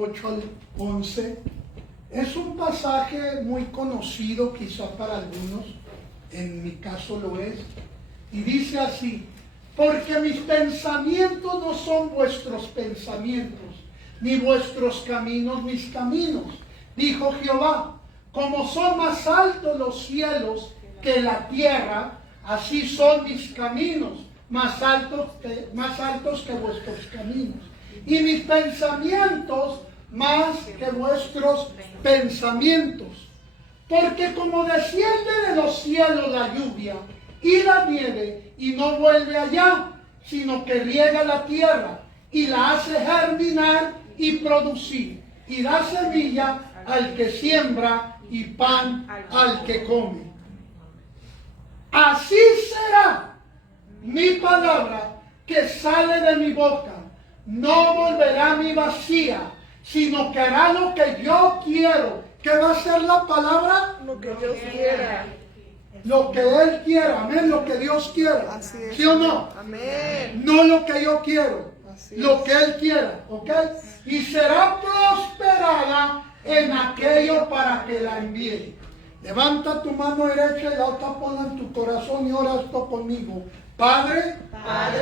8 al 11. Es un pasaje muy conocido quizá para algunos, en mi caso lo es, y dice así: porque mis pensamientos no son vuestros pensamientos, ni vuestros caminos mis caminos, dijo Jehová. Como son más altos los cielos que la tierra, así son mis caminos más altos que vuestros caminos, y mis pensamientos más que vuestros pensamientos. Porque como desciende de los cielos la lluvia y la nieve, y no vuelve allá, sino que riega la tierra y la hace germinar y producir, y da semilla al que siembra y pan al que come, así será mi palabra que sale de mi boca. No volverá a mí vacía, sino que hará lo que yo quiero. ¿Qué va a ser la palabra? Lo que Dios quiera. Lo que Él quiera, amén, lo que Dios quiera. Así es. ¿Sí o no? Amén. No lo que yo quiero, Así lo es. que Él quiera, ¿ok? Y será prosperada en aquello para que la envíe. Levanta tu mano derecha y la otra ponla en tu corazón y ora esto conmigo. Padre,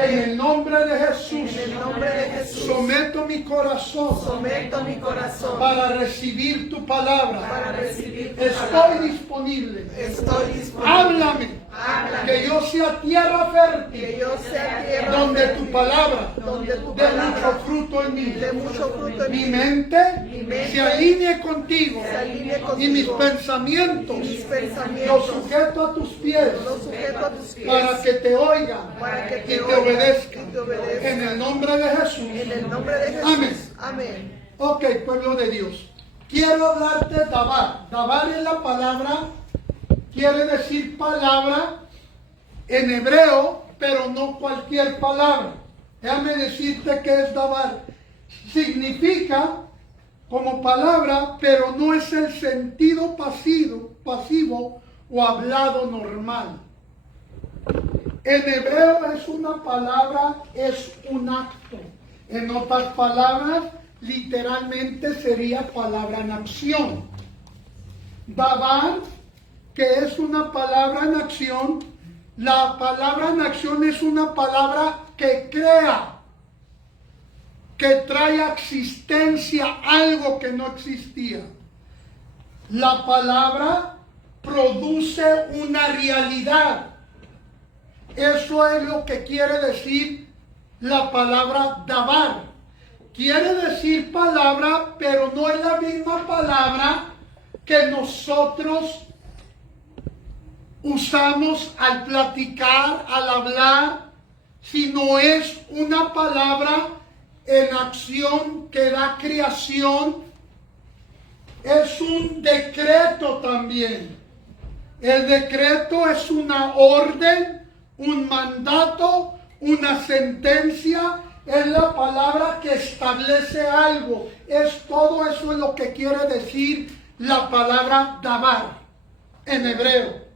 en el nombre de Jesús, En el nombre de Jesús. someto mi corazón Someto mi corazón para recibir tu palabra. para recibir tu Estoy palabra. disponible. Estoy disponible. Háblame. Háblame. Que yo sea tierra fértil, Que yo sea tierra donde tu fértil, palabra donde tu dé palabra mucho fruto en mí. dé mucho fruto en Mi mí. mente Mi mente se alinee contigo, se alinee y mis contigo. pensamientos Y mis los pensamientos sujeto a tus pies, los sujeto a tus pies. para que te oigan Para que y te te oigan obedezcan. y te obedezcan. En el nombre de Jesús. En el nombre de Jesús. Amén. Amén. Ok, pueblo de Dios. Quiero hablarte de Dabar. Dabar es la palabra, quiere decir palabra en hebreo, pero no cualquier palabra. Déjame decirte qué es Dabar. Significa como palabra, pero no es el sentido pasivo o hablado normal. En hebreo es una palabra, es un acto. En otras palabras, literalmente sería palabra en acción. Dabar, que es una palabra en acción, la palabra en acción es una palabra que crea, que trae a existencia algo que no existía. La palabra produce una realidad. Eso es lo que quiere decir la palabra dabar. Quiere decir palabra, pero no es la misma palabra que nosotros usamos al platicar, al hablar, sino es una palabra en acción que da creación. Es un decreto también. El decreto es una orden, un mandato, una sentencia. Es la palabra que establece algo. Es todo eso es lo que quiere decir la palabra dabar en hebreo.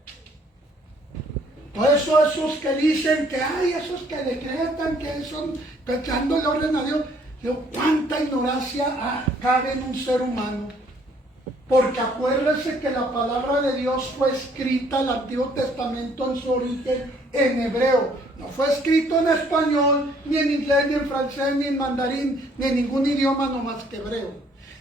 Por eso esos que dicen que hay, esos que decretan, que son dándole orden a Dios. Yo, cuánta ignorancia cabe en un ser humano. Porque acuérdese que la palabra de Dios fue escrita, el Antiguo Testamento en su origen, en hebreo. No fue escrito en español, ni en inglés, ni en francés, ni en mandarín, ni en ningún idioma, no más que hebreo.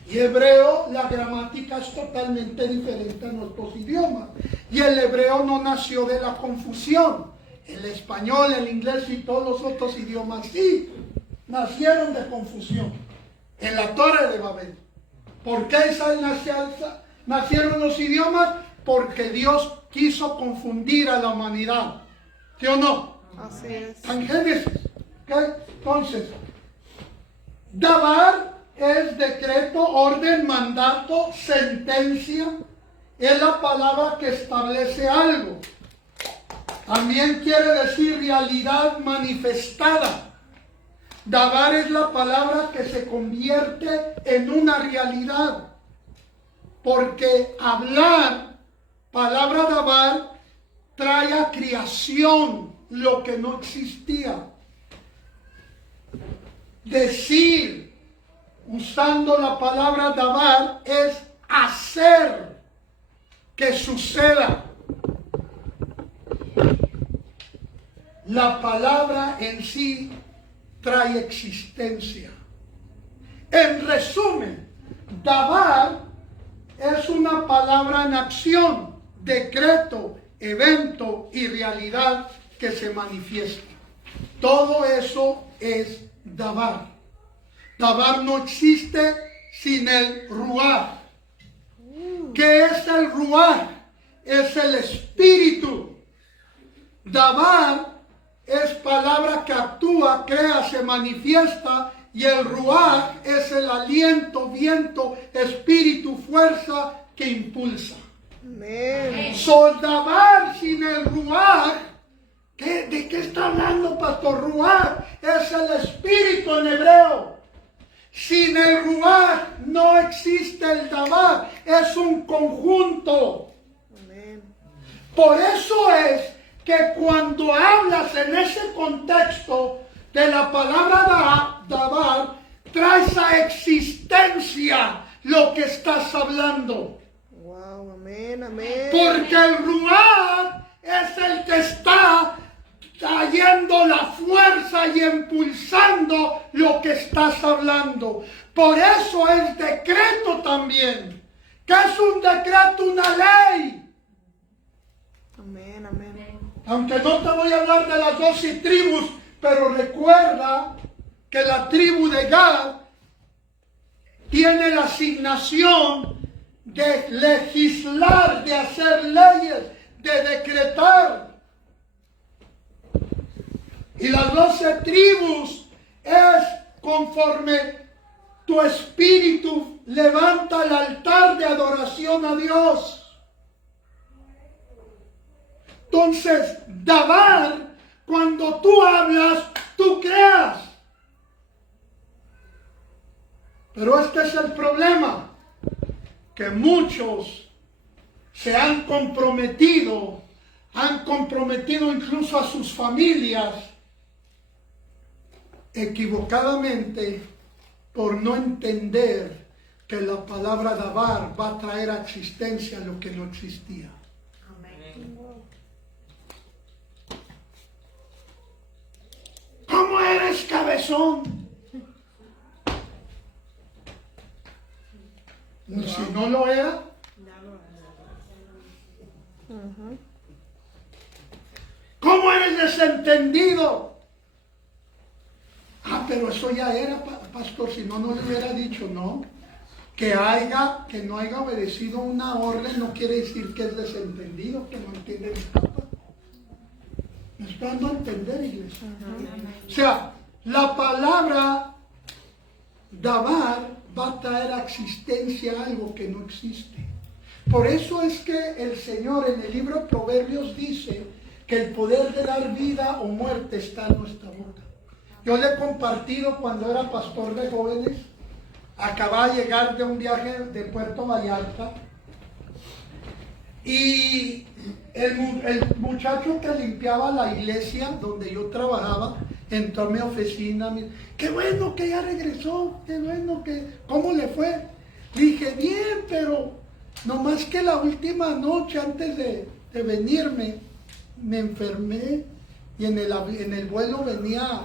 Y hebreo, la gramática es totalmente diferente a nuestros idiomas. Y el hebreo no nació de la confusión. El español, el inglés y todos los otros idiomas sí, nacieron de confusión. En la Torre de Babel. ¿Por qué nacieron los idiomas? Porque Dios quiso confundir a la humanidad. ¿Sí o no? Así es. En Génesis. ¿Okay? Entonces, dabar es decreto, orden, mandato, sentencia. Es la palabra que establece algo. También quiere decir realidad manifestada. Dabar es la palabra que se convierte en una realidad. Porque hablar, palabra dabar, trae a creación lo que no existía. Decir usando la palabra davar, es hacer que suceda. La palabra en sí trae existencia. En resumen, davar es una palabra en acción, decreto, evento y realidad que se manifiesta. Todo eso es davar. Davar no existe sin el ruaj. ¿Qué es el ruaj? Es el espíritu. Davar es palabra que actúa, crea, se manifiesta, y el ruaj es el aliento, viento, espíritu, fuerza que impulsa. Amén. Davar sin el ruaj, ¿de qué está hablando, pastor? Ruaj es el espíritu en hebreo. Sin el ruaj no existe el davar, es un conjunto. Amén. Por eso es que cuando hablas en ese contexto de la palabra davar, traes a existencia lo que estás hablando. Wow, amén, amén. Porque el ruaj es el que está trayendo la fuerza y impulsando lo que estás hablando. Por eso es decreto también. ¿Qué es un decreto? Una ley. Amén, amén. Aunque no te voy a hablar de las 12 tribus, pero recuerda que la tribu de Gad tiene la asignación de legislar, de hacer leyes, de decretar. Y las 12 tribus es conforme tu espíritu levanta el altar de adoración a Dios. Entonces, davar, cuando tú hablas, tú creas. Pero este es el problema, que muchos se han comprometido incluso a sus familias, equivocadamente, por no entender que la palabra davar va a traer a existencia lo que no existía. ¿Cómo eres, cabezón? Si no lo era. ¿Cómo eres desentendido? Pero eso ya era, pastor, si no, no le hubiera dicho, no. Que no haya obedecido una orden no quiere decir que es desentendido, que no entiende mi papá. Me está dando a entender, iglesia. O sea, la palabra davar va a traer a existencia algo que no existe. Por eso es que el Señor en el libro de Proverbios dice que el poder de dar vida o muerte está en nuestra boca. Yo le he compartido cuando era pastor de jóvenes, acababa de llegar de un viaje de Puerto Vallarta, y el muchacho que limpiaba la iglesia donde yo trabajaba entró a mi oficina. Qué bueno que ya regresó, qué bueno que, ¿cómo le fue? Dije, bien, pero nomás que la última noche antes de venirme me enfermé y en el vuelo venía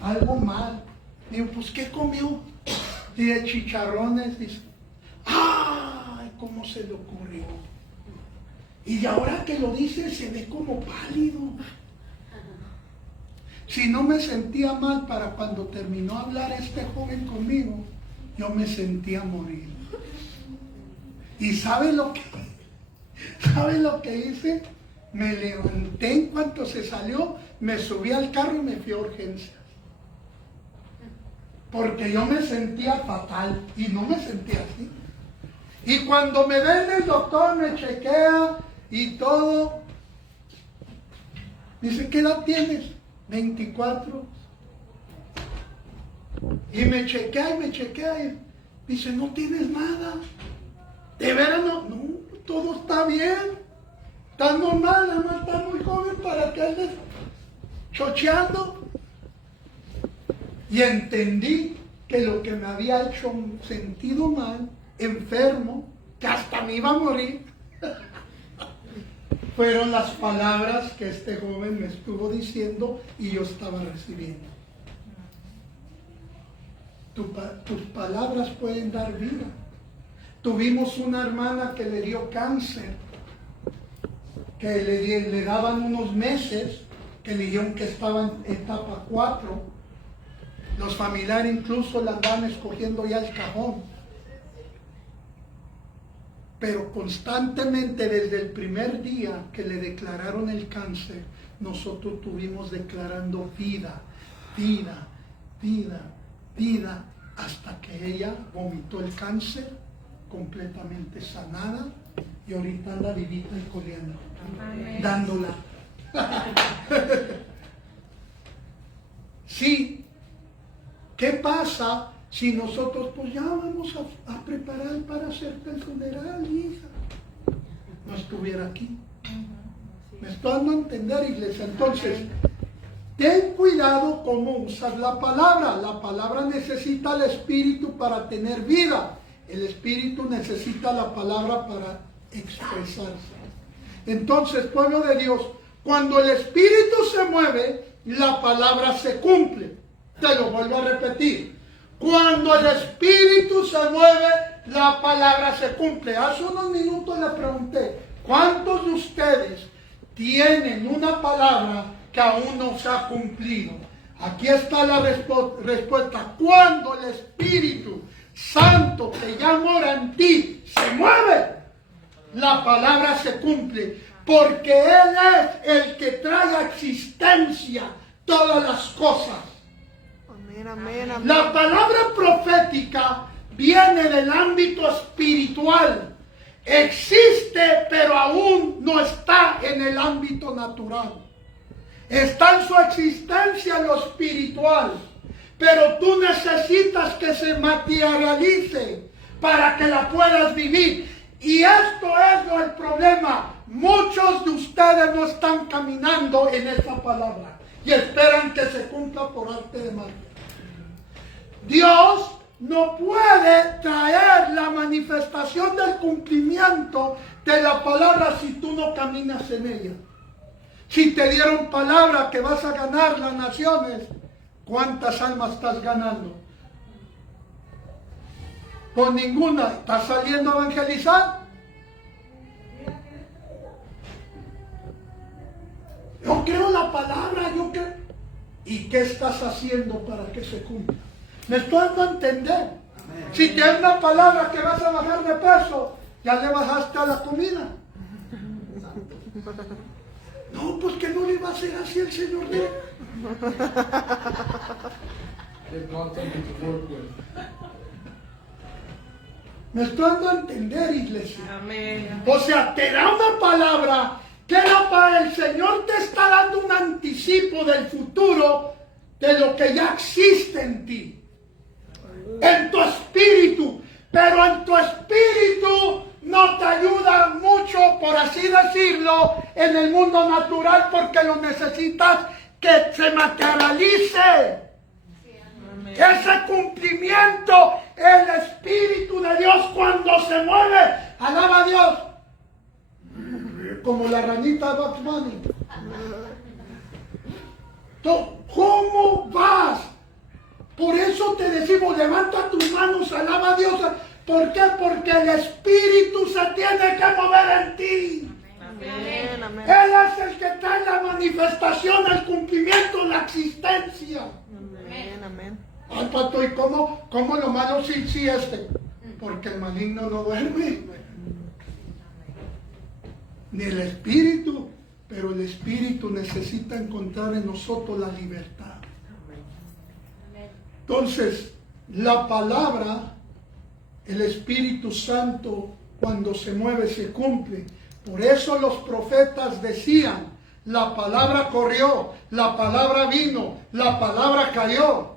algo mal. Digo, pues ¿qué comió? Dije, chicharrones. Dice, ¡ay! ¿Cómo se le ocurrió? Y ahora que lo dice se ve como pálido. Si no me sentía mal para cuando terminó a hablar este joven conmigo, yo me sentía morir. ¿Y sabe lo que hice? Me levanté en cuanto se salió, me subí al carro y me fui a urgencias. Porque yo me sentía fatal y no me sentía así. Y cuando me ven el doctor, me chequea y todo. Dice, ¿qué edad tienes? 24. Y me chequea y dice, no tienes nada. ¿De veras no? No, todo está bien. Está normal, además está muy joven para que andes chocheando. Y entendí que lo que me había hecho sentido mal, enfermo, que hasta me iba a morir, fueron las palabras que este joven me estuvo diciendo y yo estaba recibiendo. Tus palabras pueden dar vida. Tuvimos una hermana que le dio cáncer, que le daban unos meses, que le dijeron que estaba en etapa 4. Los familiares incluso la andaban escogiendo ya el cajón. Pero constantemente desde el primer día que le declararon el cáncer, nosotros estuvimos declarando vida, vida, vida, vida, hasta que ella vomitó el cáncer, completamente sanada, y ahorita anda vivita y coleando, dándola. Sí, ¿qué pasa si nosotros pues ya vamos a preparar para hacerte el funeral, hija? No estuviera aquí. Me estoy dando a entender, iglesia. Entonces, ten cuidado cómo usas la palabra. La palabra necesita el Espíritu para tener vida. El Espíritu necesita la palabra para expresarse. Entonces, pueblo de Dios, cuando el Espíritu se mueve, la palabra se cumple. Te lo vuelvo a repetir. Cuando el Espíritu se mueve, la palabra se cumple. Hace unos minutos le pregunté, ¿cuántos de ustedes tienen una palabra que aún no se ha cumplido? Aquí está la respuesta. Cuando el Espíritu Santo que ya mora en ti se mueve, la palabra se cumple. Porque Él es el que trae a existencia todas las cosas. Amén, amén, amén. La palabra profética viene del ámbito espiritual. Existe, pero aún no está en el ámbito natural. Está en su existencia en lo espiritual. Pero tú necesitas que se materialice para que la puedas vivir. Y esto es el problema. Muchos de ustedes no están caminando en esta palabra y esperan que se cumpla por arte de magia. Dios no puede traer la manifestación del cumplimiento de la palabra si tú no caminas en ella. Si te dieron palabra que vas a ganar las naciones, ¿cuántas almas estás ganando? Con ninguna. ¿Estás saliendo a evangelizar? Yo creo la palabra, yo creo. ¿Y qué estás haciendo para que se cumpla? Me estoy dando a entender. Amén. Si tienes una palabra que vas a bajar de peso, ya le bajaste a la comida. No, pues que no le va a hacer así el Señor. Me estoy dando a entender, iglesia. Amén. O sea, te da una palabra que el Señor te está dando un anticipo del futuro de lo que ya existe en ti. En tu espíritu. Pero en tu espíritu no te ayuda mucho, por así decirlo, en el mundo natural, porque lo necesitas que se materialice. Ese cumplimiento, el Espíritu de Dios cuando se mueve, alaba a Dios. Como la ranita de Bugs Bunny. ¿Cómo vas? Por eso te decimos, levanta tus manos, alaba a Dios. ¿Por qué? Porque el Espíritu se tiene que mover en ti. Amén, amén. Él es el que trae la manifestación, el cumplimiento, la existencia. Amén, amén. Ay, pato, ¿y cómo lo malo sí Porque el maligno no duerme. Ni el Espíritu, pero el Espíritu necesita encontrar en nosotros la libertad. Entonces, la palabra, el Espíritu Santo, cuando se mueve, se cumple. Por eso los profetas decían, la palabra corrió, la palabra vino, la palabra cayó.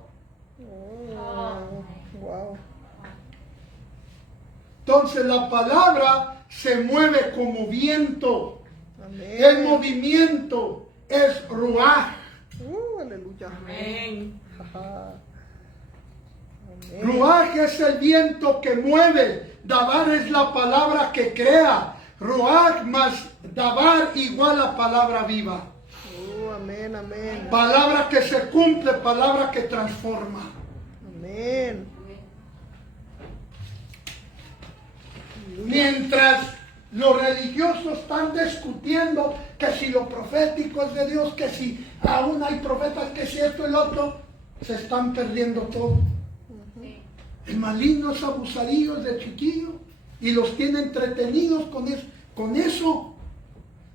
Wow. Entonces la palabra se mueve como viento. Amén. El movimiento es ruaj. Aleluya. Amén. Ajá. Ruaj es el viento que mueve. Dabar es la palabra que crea. Ruaj más dabar igual a palabra viva. Amén, amén. Palabra que se cumple, palabra que transforma. Amén. Mientras los religiosos están discutiendo que si lo profético es de Dios, que si aún hay profetas, que si esto y lo otro, se están perdiendo todo. El maligno es abusadillo de chiquillo y los tiene entretenidos con eso.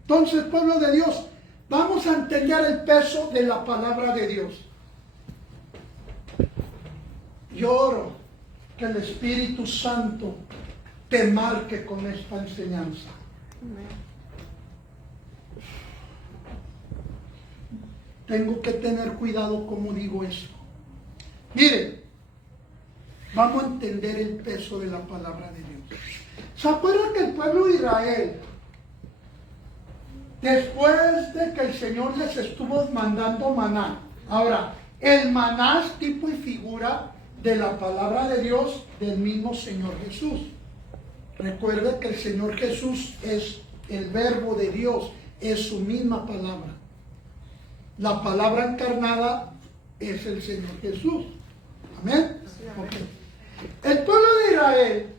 Entonces, pueblo de Dios, vamos a entender el peso de la palabra de Dios. Yo oro que el Espíritu Santo te marque con esta enseñanza. Tengo que tener cuidado como digo esto. Miren, vamos a entender el peso de la palabra de Dios. ¿Se acuerdan que el pueblo de Israel, después de que el Señor les estuvo mandando maná? Ahora, el maná es tipo y figura de la palabra de Dios del mismo Señor Jesús. Recuerde que el Señor Jesús es el verbo de Dios, es su misma palabra. La palabra encarnada es el Señor Jesús. Amén. Okay. El pueblo de Israel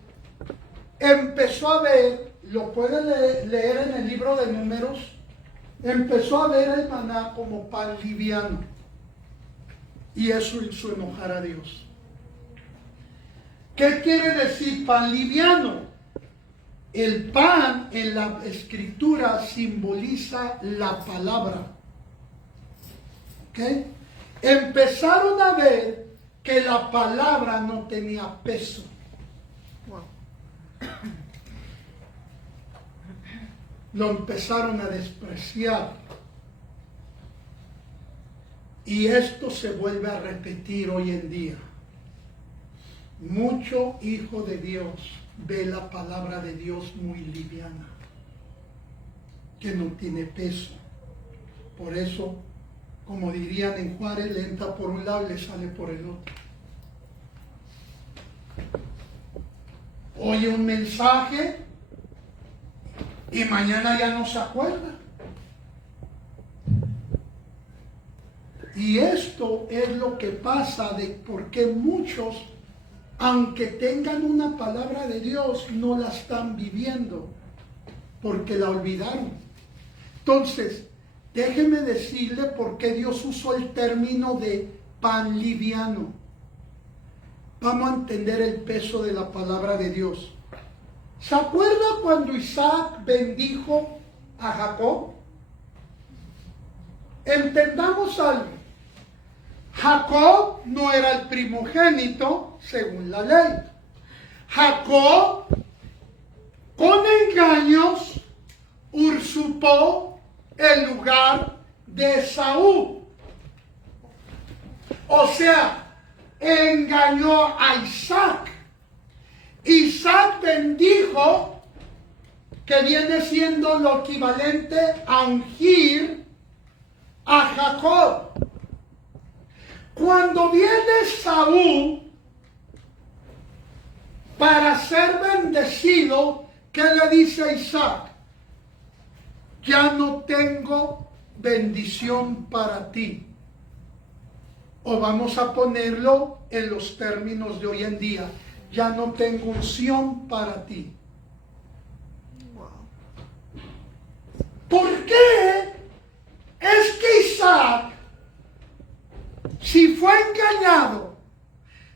empezó a ver, lo puede leer en el libro de Números, empezó a ver el maná como pan liviano. Y eso hizo enojar a Dios. ¿Qué quiere decir pan liviano? El pan en la escritura simboliza la palabra. ¿Ok? Empezaron a ver que la palabra no tenía peso. Wow. Lo empezaron a despreciar. Y esto se vuelve a repetir hoy en día. Mucho hijo de Dios ve la palabra de Dios muy liviana, que no tiene peso. Por eso, como dirían en Juárez, le entra por un lado y le sale por el otro. Oye un mensaje y mañana ya no se acuerda. Y esto es lo que pasa de por qué muchos, aunque tengan una palabra de Dios, no la están viviendo, porque la olvidaron. Entonces, déjeme decirle por qué Dios usó el término de pan liviano. Vamos a entender el peso de la palabra de Dios. ¿Se acuerda cuando Isaac bendijo a Jacob? Entendamos algo. Jacob no era el primogénito según la ley. Jacob, con engaños, usurpó el lugar de Esaú. O sea, engañó a Isaac. Isaac bendijo, que viene siendo lo equivalente a ungir a Jacob. Cuando viene Saúl para ser bendecido, ¿qué le dice a Isaac? Ya no tengo bendición para ti. O vamos a ponerlo en los términos de hoy en día, ya no tengo unción para ti. ¿Por qué es que Isaac, si fue engañado,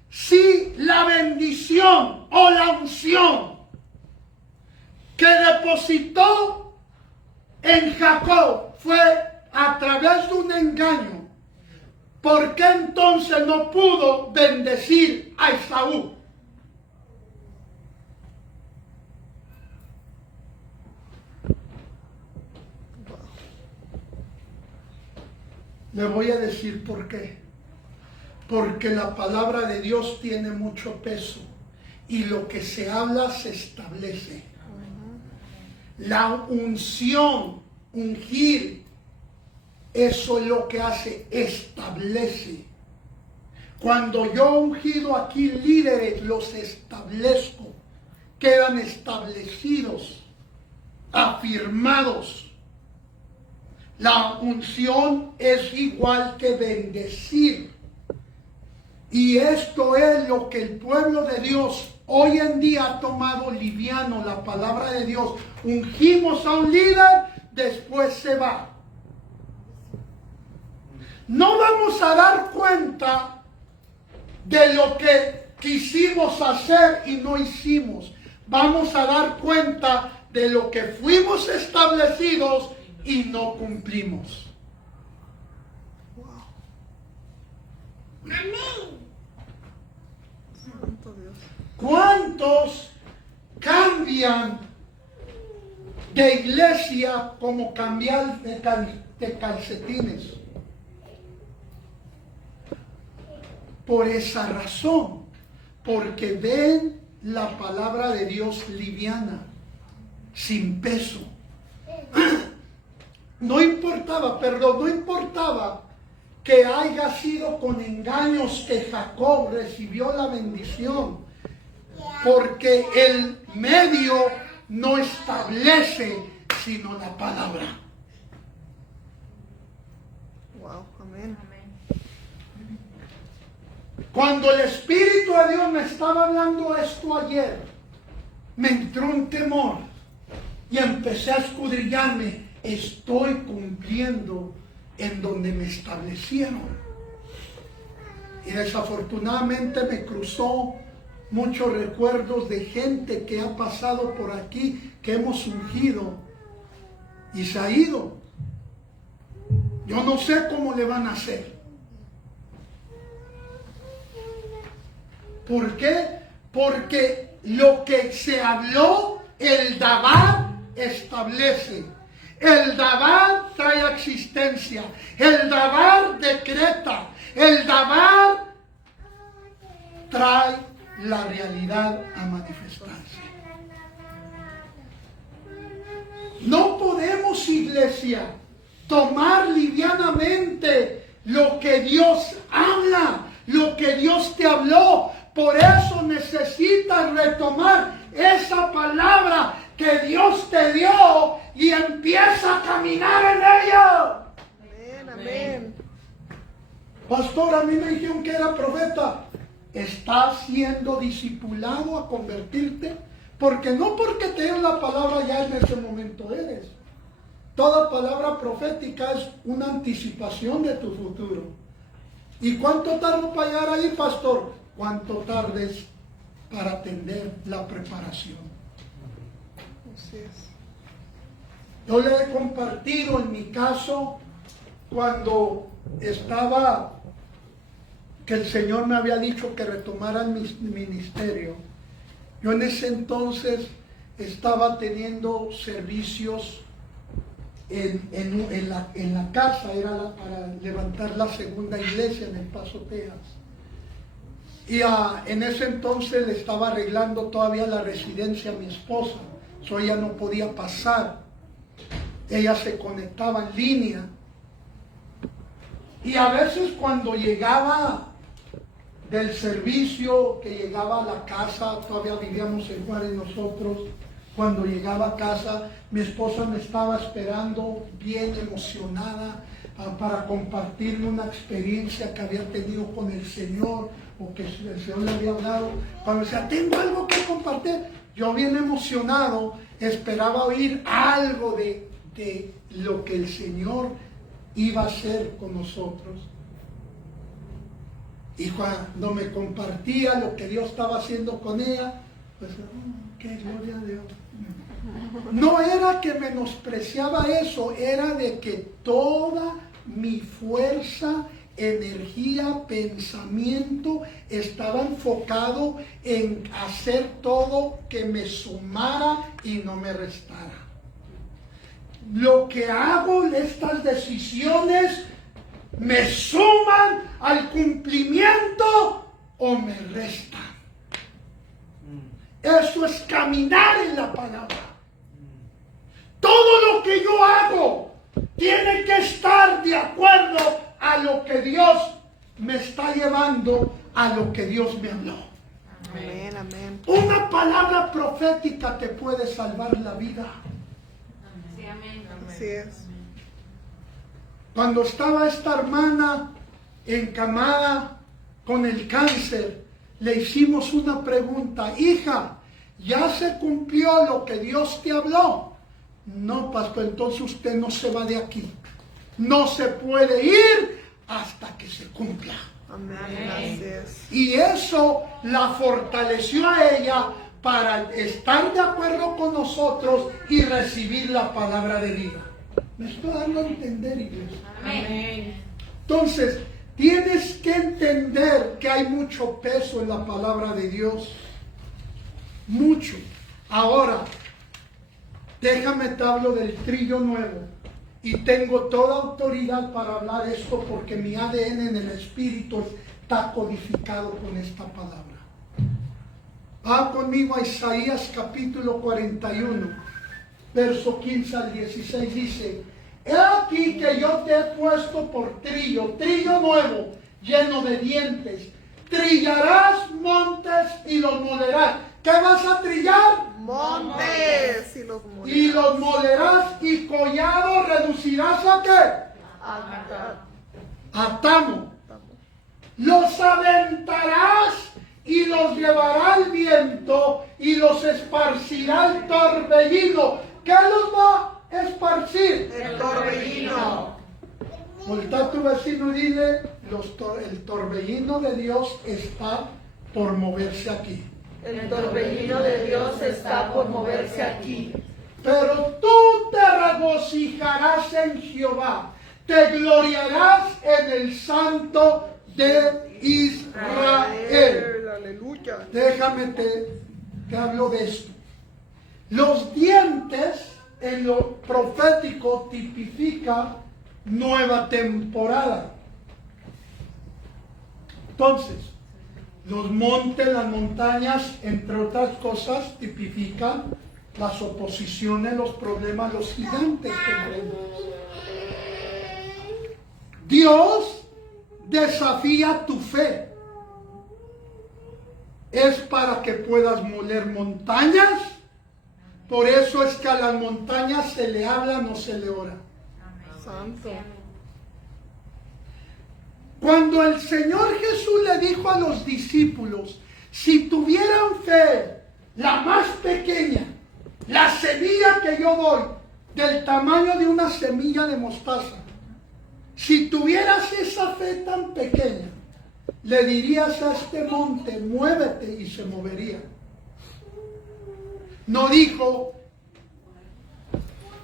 si la bendición o la unción que depositó en Jacob fue a través de un engaño, ¿por qué entonces no pudo bendecir a Esaú? Le voy a decir por qué. Porque la palabra de Dios tiene mucho peso y lo que se habla se establece. La unción, ungir, eso es lo que hace, establece. Cuando yo he ungido aquí líderes, los establezco. Quedan establecidos, afirmados. La unción es igual que bendecir. Y esto es lo que el pueblo de Dios hoy en día ha tomado liviano, la palabra de Dios. Ungimos a un líder, después se va. No vamos a dar cuenta de lo que quisimos hacer y no hicimos. Vamos a dar cuenta de lo que fuimos establecidos y no cumplimos. Amén. Santo Dios. ¿Cuántos cambian de iglesia como cambiar de calcetines? Por esa razón, porque ven la palabra de Dios liviana, sin peso. No importaba que haya sido con engaños que Jacob recibió la bendición, porque el medio no establece sino la palabra. Wow, amén. Cuando el Espíritu de Dios me estaba hablando esto ayer, me entró un temor y empecé a escudriñarme. Estoy cumpliendo en donde me establecieron. Y desafortunadamente me cruzó muchos recuerdos de gente que ha pasado por aquí, que hemos ungido y se ha ido. Yo no sé cómo le van a hacer. ¿Por qué? Porque lo que se habló, el Dabar establece. El Dabar trae existencia. El Dabar decreta. El Dabar trae la realidad a manifestarse. No podemos, iglesia, tomar livianamente lo que Dios habla, lo que Dios te habló. Por eso necesitas retomar esa palabra que Dios te dio y empieza a caminar en ella. Amén, amén. Pastor, a mí me dijeron que era profeta. ¿Estás siendo discipulado a convertirte? Porque no porque te den la palabra ya en ese momento eres. Toda palabra profética es una anticipación de tu futuro. ¿Y cuánto tardo para llegar ahí, pastor? ¿Cuánto tardes para atender la preparación? Así es. Yo le he compartido en mi caso cuando estaba, que el Señor me había dicho que retomara mi ministerio. Yo en ese entonces estaba teniendo servicios en la casa, era para levantar la segunda iglesia en El Paso, Texas. Y en ese entonces le estaba arreglando todavía la residencia a mi esposa. So ella no podía pasar. Ella se conectaba en línea. Y a veces cuando llegaba del servicio, que llegaba a la casa, todavía vivíamos en Juárez nosotros, cuando llegaba a casa, mi esposa me estaba esperando bien emocionada para compartirle una experiencia que había tenido con el Señor, o que el Señor le había dado. Cuando decía, tengo algo que compartir, yo bien emocionado esperaba oír algo de lo que el Señor iba a hacer con nosotros. Y cuando me compartía lo que Dios estaba haciendo con ella, pues, qué gloria a Dios. No era que menospreciaba eso, era de que toda mi fuerza, energía, pensamiento estaba enfocado en hacer todo que me sumara y no me restara. Lo que hago, estas decisiones, me suman al cumplimiento o me restan. Eso es caminar en la palabra. Todo lo que yo hago tiene que estar de acuerdo a lo que Dios me está llevando a lo que Dios me habló. Amén, amén. Una palabra profética te puede salvar la vida. Sí, amén. Así es. Cuando estaba esta hermana encamada con el cáncer, le hicimos una pregunta: hija, ¿ya se cumplió lo que Dios te habló? No, pastor, entonces usted no se va de aquí. No se puede ir hasta que se cumpla. Amén, así es. Y eso la fortaleció a ella para estar de acuerdo con nosotros y recibir la palabra de vida. ¿Me estoy dando a entender, iglesia? Amén. Entonces, tienes que entender que hay mucho peso en la palabra de Dios. Mucho. Ahora, déjame te hablo del trillo nuevo. Y tengo toda autoridad para hablar esto porque mi ADN en el Espíritu está codificado con esta palabra. Va conmigo a Isaías capítulo 41, verso 15 al 16, dice: he aquí que yo te he puesto por trillo nuevo, lleno de dientes. Trillarás montes y los molerás. ¿Qué vas a trillar? Montes y los Y los molerás, y collado reducirás a qué? A tamo. Los aventarás y los llevará el viento y los esparcirá el torbellino. ¿Qué los va a esparcir? El torbellino. Volta a tu vecino y dile: el torbellino de Dios está por moverse aquí. El torbellino de Dios está por moverse aquí. Pero tú te regocijarás en Jehová, te gloriarás en el Santo de Israel. Aleluya. Déjame te hablo de esto. Los dientes en lo profético tipifica nueva temporada. Entonces, los montes, las montañas, entre otras cosas, tipifican las oposiciones, los problemas, los gigantes que enfrentamos. Dios desafía tu fe. Es para que puedas moler montañas. Por eso es que a las montañas se le habla, no se le ora. Santo. Cuando el Señor Jesús le dijo a los discípulos: si tuvieran fe, la más pequeña, la semilla que yo doy, del tamaño de una semilla de mostaza, si tuvieras esa fe tan pequeña, le dirías a este monte: muévete, y se movería. No dijo: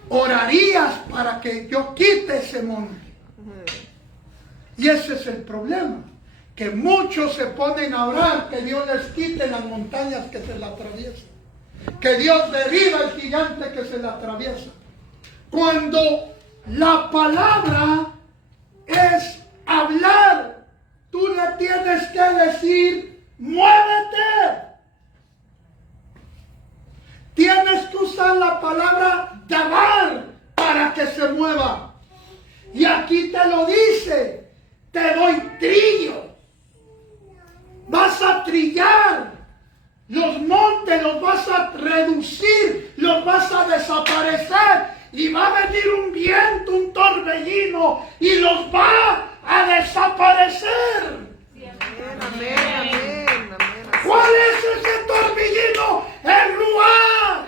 orarías para que yo quite ese monte. Y ese es el problema, que muchos se ponen a orar que Dios les quite las montañas que se le atraviesan, que Dios derriba el gigante que se le atraviesa, cuando la palabra es hablar. Tú le tienes que decir: muévete. Tienes que usar la palabra llamar para que se mueva. Y aquí te lo dice: te doy trillo. Vas a trillar. Los montes los vas a reducir, los vas a desaparecer. Y va a venir un viento, un torbellino, y los va a desaparecer. Amén, amén, amén, amén. ¿Cuál es ese torbellino? El Ruach.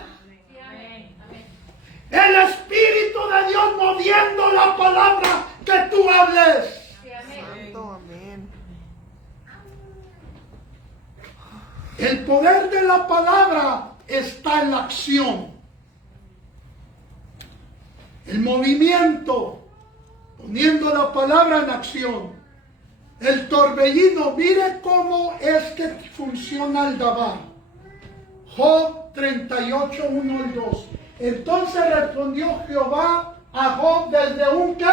El Espíritu de Dios moviendo la palabra que tú hables. Santo, amén. El poder de la palabra está en la acción. El movimiento, poniendo la palabra en acción. El torbellino, mire cómo es que funciona el Dabar. Job 38, 1 al 2. Entonces respondió Jehová a Job desde un ¿qué?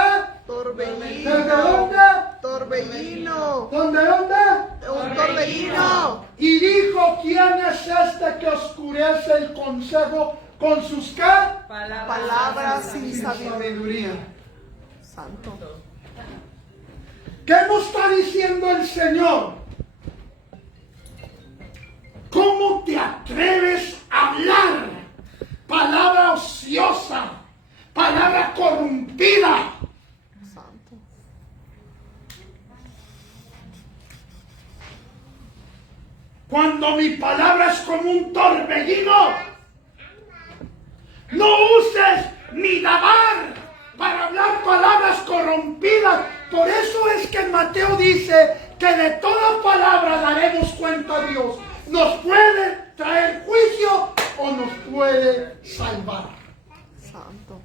Torbellino. ¿Desde dónde? Torbellino. ¿Dónde? Un torbellino. Y dijo: ¿quién es este que oscurece el consejo con sus ¿qué? Palabras sin Sin sabiduría. sabiduría. Santo. ¿Qué nos está diciendo el Señor? ¿Cómo te atreves a hablar palabra ociosa, palabra corrompida? Santo. Cuando mi palabra es como un torbellino, no uses mi dabar para hablar palabras corrompidas. Por eso es que en Mateo dice que de toda palabra daremos cuenta a Dios. Nos puede traer juicio o nos puede salvar. Santo.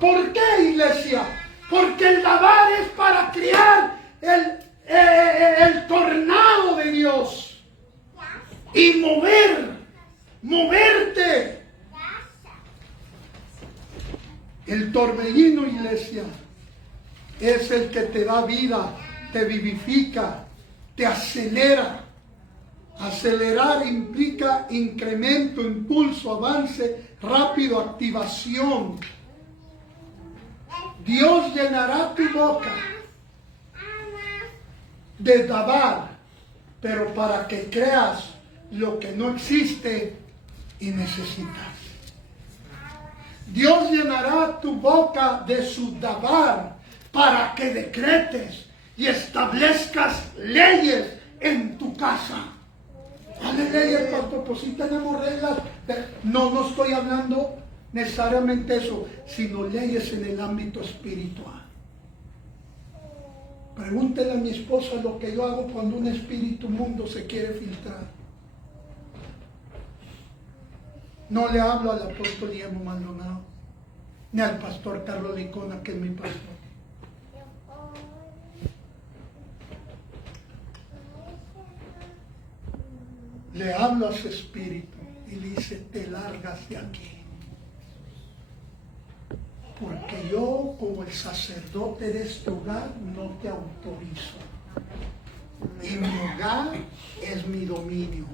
¿Por qué, iglesia? Porque el dabar es para criar el tornado de Dios y moverte. El torbellino, iglesia, es el que te da vida, te vivifica, te acelera. Acelerar implica incremento, impulso, avance, rápido, activación. Dios llenará tu boca de dabar, pero para que creas lo que no existe y necesitas. Dios llenará tu boca de su dabar para que decretes y establezcas leyes en tu casa. ¿Cuáles leyes, pastor? Pues sí tenemos reglas. No estoy hablando necesariamente eso, sino leyes en el ámbito espiritual. Pregúntele a mi esposa lo que yo hago cuando un espíritu mundo se quiere filtrar. No le hablo al apóstol Guillermo Maldonado, ni al pastor Carlos Licona, que es mi pastor. Le hablo a su espíritu y le dice, te largas de aquí. Porque yo, como el sacerdote de este hogar, no te autorizo. Y mi hogar es mi dominio.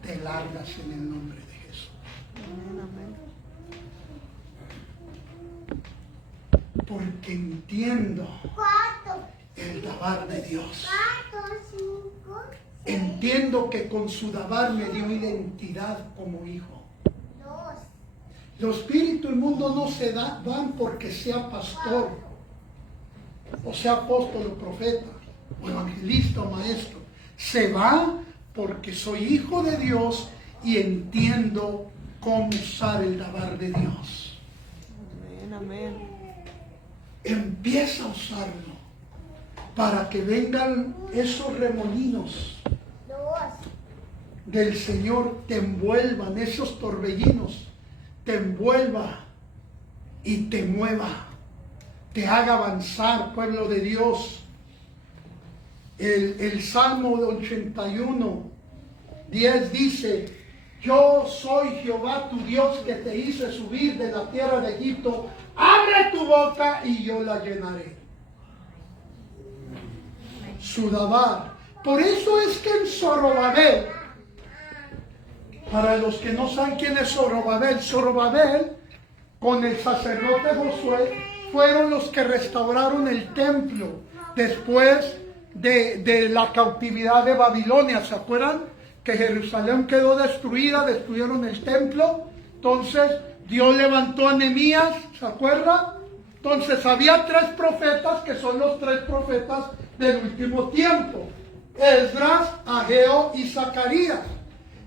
Te largas en el nombre de Jesús. Porque entiendo el dabar de Dios. Entiendo que con su dabar me dio identidad como hijo. Los espíritus del mundo no se van porque sea pastor, o sea apóstol o profeta, o evangelista o maestro. Se va porque soy hijo de Dios y entiendo cómo usar el dabar de Dios. Amén, amén. Empieza a usarlo para que vengan esos remolinos del Señor, te envuelvan, esos torbellinos, te envuelva y te mueva, te haga avanzar, pueblo de Dios. El Salmo 81, 10 dice, yo soy Jehová tu Dios que te hice subir de la tierra de Egipto, abre tu boca y yo la llenaré. Sudabar. Por eso es que en Zorobabel, para los que no saben quién es Zorobabel con el sacerdote Josué fueron los que restauraron el templo después de la cautividad de Babilonia. ¿Se acuerdan? Que Jerusalén quedó destruida, destruyeron el templo. Entonces Dios levantó a Nehemías, ¿se acuerdan? Entonces había 3 profetas que son los 3 profetas del último tiempo: Esdras, Ageo y Zacarías.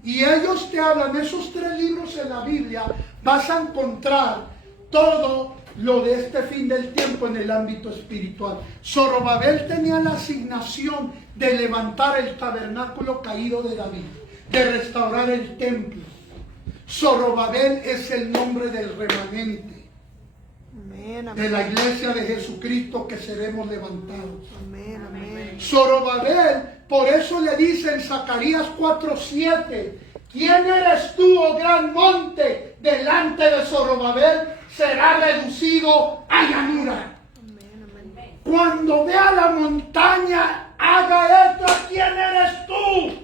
Y ellos te hablan, esos 3 libros en la Biblia, vas a encontrar todo lo de este fin del tiempo en el ámbito espiritual. Zorobabel tenía la asignación de levantar el tabernáculo caído de David, de restaurar el templo. Zorobabel es el nombre del remanente, Amén, amén. de la iglesia de Jesucristo que seremos levantados. Amén, amén. Zorobabel, por eso le dice en Zacarías 4:7, ¿quién eres tú, oh gran monte? Delante de Zorobabel será reducido a llanura. Amén, amén. Cuando vea la montaña, haga esto. ¿Quién eres tú?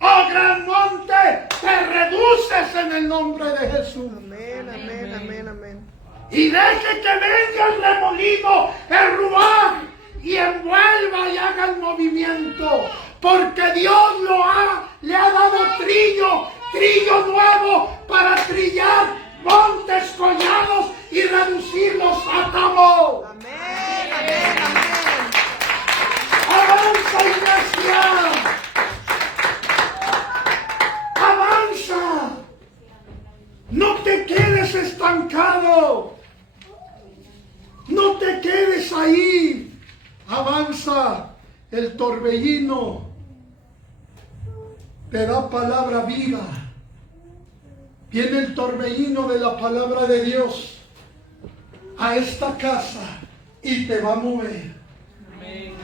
Oh gran monte, te reduces en el nombre de Jesús. Amén, amén, amén, amén. Y deje que venga el remolino, el ruaj, y envuelva y haga el movimiento. Porque Dios le ha dado trillo nuevo para trillar montes, collados y reducirlos a tamo. Amén, amén, amén. ¡Avanza, iglesia! ¡Avanza! No te quedes estancado. No te quedes ahí. Avanza. El torbellino te da palabra viva. Viene el torbellino de la palabra de Dios a esta casa y te va a mover. Amén.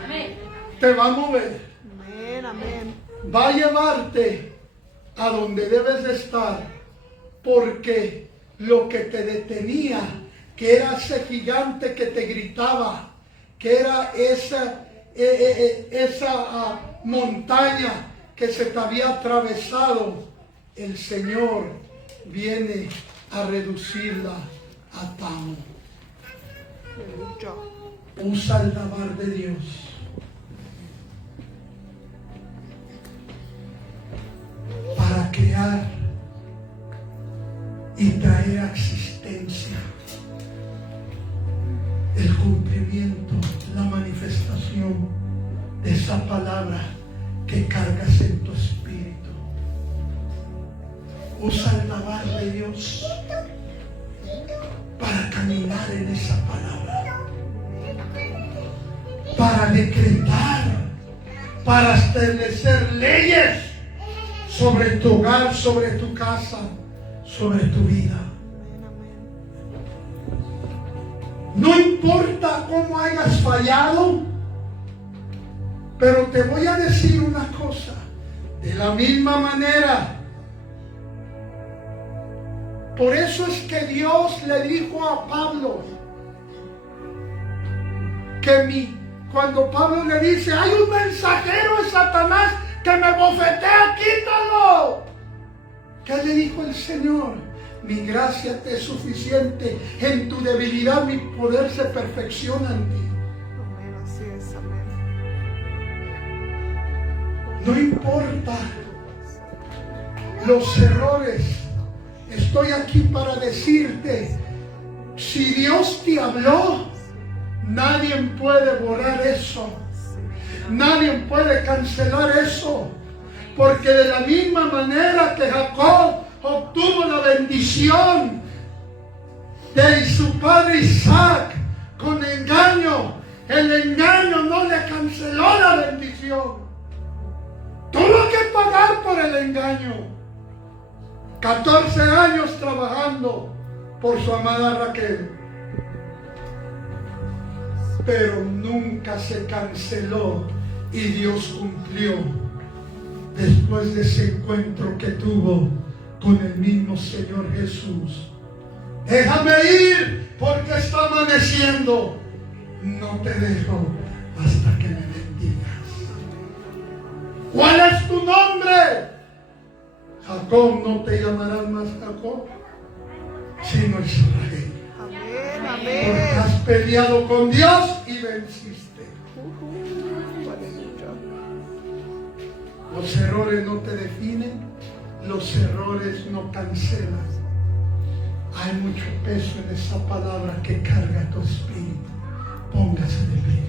Te va a mover. Amén, amén. Va a llevarte a donde debes de estar, porque lo que te detenía, que era ese gigante que te gritaba, que era esa montaña que se te había atravesado, el Señor viene a reducirla a tamo. Aleluya. Usa el dabar de Dios para crear y traer a existencia el cumplimiento, la manifestación de esa palabra que cargas en tu espíritu. Usa el dabar de Dios para caminar en esa palabra, para decretar, para establecer leyes sobre tu hogar, sobre tu casa, sobre tu vida. No importa cómo hayas fallado, pero te voy a decir una cosa. De la misma manera, por eso es que Dios le dijo a Pablo que cuando Pablo le dice, hay un mensajero de Satanás que me bofetea, quítalo. ¿Qué le dijo el Señor? Mi gracia te es suficiente, en tu debilidad mi poder se perfecciona en ti. Amén, así es, amén. No importa los errores, estoy aquí para decirte, si Dios te habló, nadie puede borrar eso, nadie puede cancelar eso, porque de la misma manera que Jacob obtuvo la bendición de su padre Isaac con engaño, el engaño no le canceló la bendición. Tuvo que pagar por el engaño. 14 años trabajando por su amada Raquel, pero nunca se canceló y Dios cumplió después de ese encuentro que tuvo con el mismo Señor Jesús. Déjame ir porque está amaneciendo. No te dejo hasta que me bendigas. ¿Cuál es tu nombre? Jacob, no te llamarán más Jacob, sino Israel. Amén, Porque amén. has peleado con Dios y venciste. Aleluya. Los errores no te definen, los errores no cancelan. Hay mucho peso en esa palabra que carga tu espíritu. Póngase de pie.